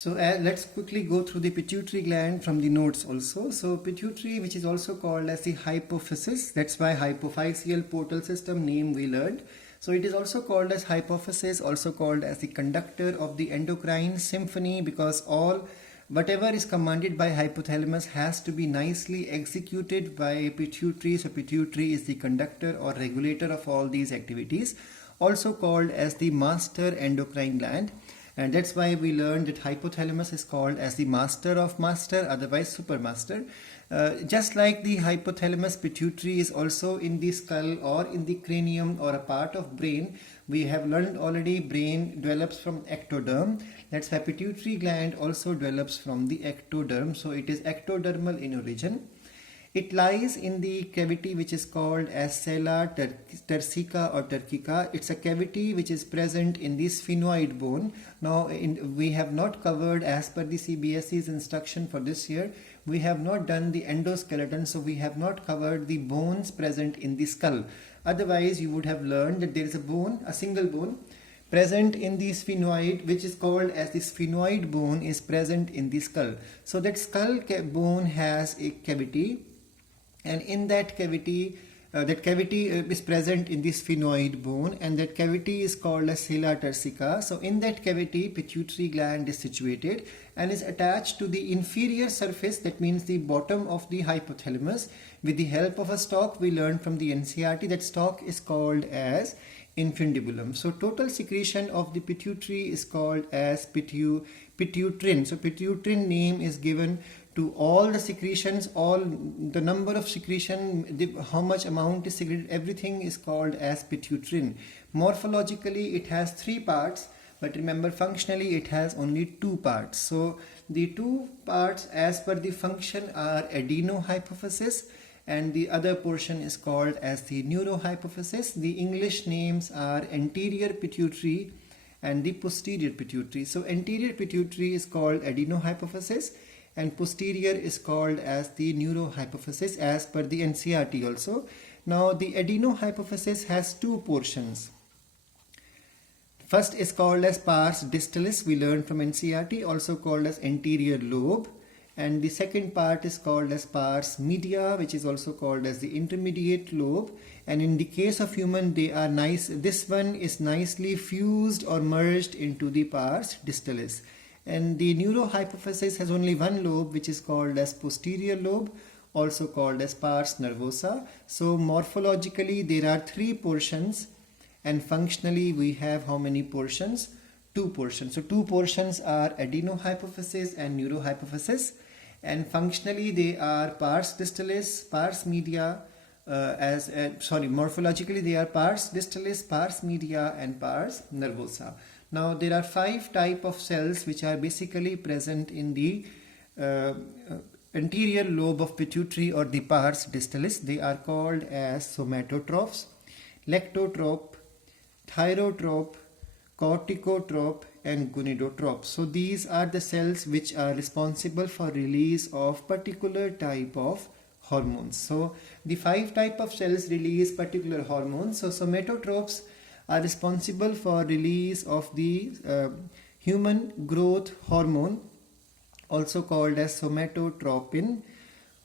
So let's quickly go through the pituitary gland from the notes also. So pituitary, which is also called as the hypophysis, that's why hypophyseal portal system name we learned. So it is also called as hypophysis, also called as the conductor of the endocrine symphony, because whatever is commanded by hypothalamus has to be nicely executed by pituitary. So pituitary is the conductor or regulator of all these activities, also called as the master endocrine gland. And that's why we learned that hypothalamus is called as the master of master, otherwise supermaster. Just like the hypothalamus, pituitary is also in the skull or in the cranium or a part of brain. We have learned already brain develops from ectoderm. That's why pituitary gland also develops from the ectoderm. So it is ectodermal in origin. It lies in the cavity which is called as sella turcica or turcica. It's a cavity which is present in the sphenoid bone. Now we have not covered, as per the CBSE's instruction for this year, we have not done the endoskeleton, so we have not covered the bones present in the skull. Otherwise you would have learned that there is a bone, a single bone present in the sphenoid, which is called as the sphenoid bone, is present in the skull. So that skull bone has a cavity, and in that cavity is present in the sphenoid bone, and that cavity is called as sella turcica. So in that cavity pituitary gland is situated and is attached to the inferior surface, that means the bottom of the hypothalamus, with the help of a stalk. We learned from the NCERT that stalk is called as infundibulum. So total secretion of the pituitary is called as pituitrin. So pituitrin name is given to all the secretions, all the number of secretion, how much amount is secreted, everything is called as pituitrin. Morphologically it has 3 parts, but remember functionally it has only 2 parts. So the 2 parts as per the function are adenohypophysis, and the other portion is called as the neurohypophysis. The English names are anterior pituitary and the posterior pituitary. So anterior pituitary is called adenohypophysis and posterior is called as the neurohypophysis as per the NCERT also. Now the adenohypophysis has 2 portions. First is called as pars distalis, we learned from NCERT, also called as anterior lobe. And the second part is called as pars media, which is also called as the intermediate lobe. And in the case of human, this one is nicely fused or merged into the pars distalis. And the neurohypophysis has only one lobe, which is called as posterior lobe, also called as pars nervosa. So morphologically there are 3 portions, and functionally we have how many portions? 2 portions. So 2 portions are adenohypophysis and neurohypophysis, and functionally they are pars distalis, pars media, morphologically they are pars distalis, pars media and pars nervosa. Now there are 5 types of cells which are basically present in the anterior lobe of pituitary or the pars distalis. They are called as somatotrophs, lectotrope, thyrotrope, corticotrope and gonadotrope. So these are the cells which are responsible for release of particular type of hormones. So the 5 type of cells release particular hormones. So somatotropes are responsible for release of the human growth hormone, also called as somatotropin,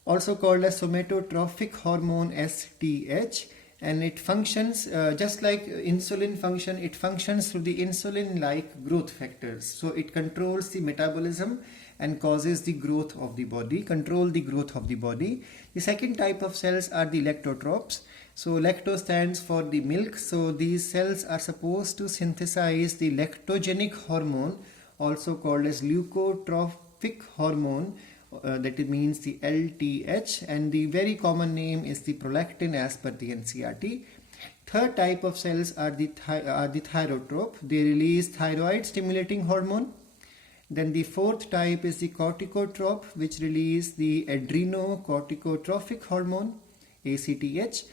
also called as somatotrophic hormone STH. And it functions just like insulin function. It functions through the insulin-like growth factors. So it controls the metabolism and causes the growth of the body, The second type of cells are the lectotropes. So lacto stands for the milk. So these cells are supposed to synthesize the lactogenic hormone, also called as leukotropic hormone. That means the LTH, and the very common name is the prolactin as per the NCERT. Third type of cells are the thyrotrope. They release thyroid stimulating hormone. Then the fourth type is the corticotrope, which release the adrenocorticotrophic hormone ACTH.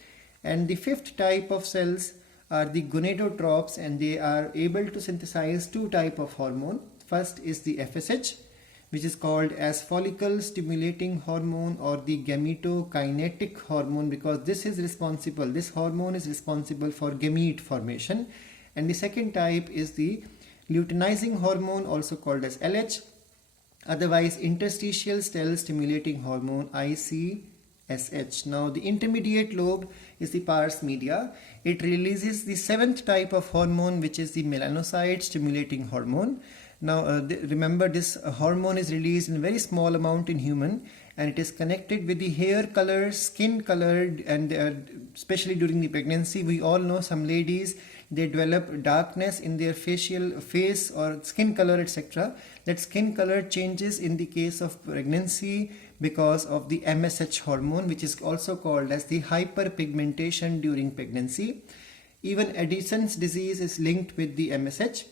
And the fifth type of cells are the gonadotropes, and they are able to synthesize 2 types of hormone. First is the FSH, which is called as follicle stimulating hormone or the gametokinetic hormone, because this hormone is responsible for gamete formation. And the second type is the luteinizing hormone, also called as LH, otherwise interstitial cell stimulating hormone ICSH. Now the intermediate lobe is the pars media. It releases the seventh type of hormone, which is the melanocyte stimulating hormone. Now remember, this hormone is released in a very small amount in human, and it is connected with the hair color, skin color, and especially during the pregnancy, we all know some ladies, they develop darkness in their face or skin color, etc. That skin color changes in the case of pregnancy because of the MSH hormone, which is also called as the hyperpigmentation during pregnancy. Even Addison's disease is linked with the MSH.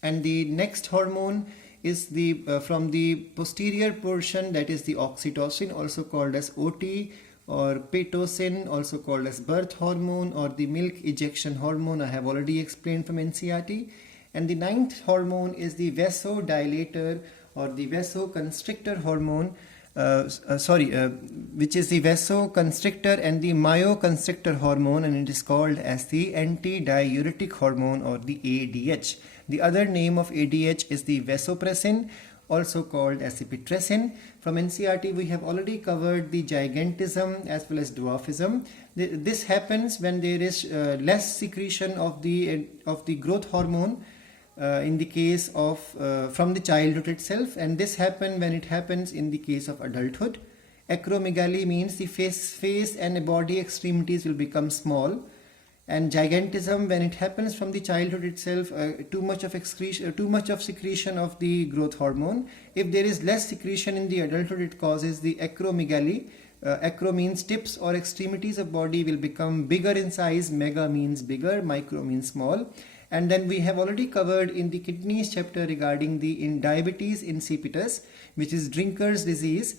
And the next hormone is the from the posterior portion, that is the oxytocin, also called as OT, or pitocin, also called as birth hormone, or the milk ejection hormone. I have already explained from NCERT. And the ninth hormone is the vasodilator or the vasoconstrictor hormone, which is the vasoconstrictor and the myoconstrictor hormone, and it is called as the antidiuretic hormone or the ADH. The other name of ADH is the vasopressin, also called as the pitressin. From NCERT, we have already covered the gigantism as well as dwarfism. This happens when there is less secretion of the growth hormone in the case of from the childhood itself, and this happens when it happens in the case of adulthood. Acromegaly means the face and body extremities will become small. And gigantism, when it happens from the childhood itself, too much of secretion of the growth hormone. If there is less secretion in the adulthood, it causes the acromegaly. Acro means tips or extremities of body will become bigger in size. Mega means bigger, micro means small. And then we have already covered in the kidneys chapter regarding in diabetes insipidus, which is drinker's disease,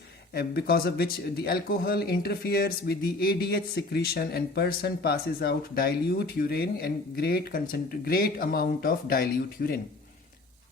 because of which the alcohol interferes with the ADH secretion and person passes out dilute urine and great amount of dilute urine.